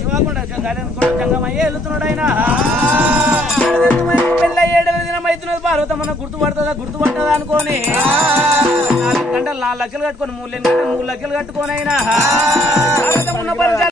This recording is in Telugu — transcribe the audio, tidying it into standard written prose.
శివకుండా జంగమయ్యే వెళ్తున్నాడు ఆయన పెళ్ళ 7వ దినం అవుతున్నది పార్వతమ్మ గుర్తుపడుతుందా అనుకోని 4 గంటలు 4 లక్షలు కట్టుకొని 3 లక్షలు కట్టుకొని అయినా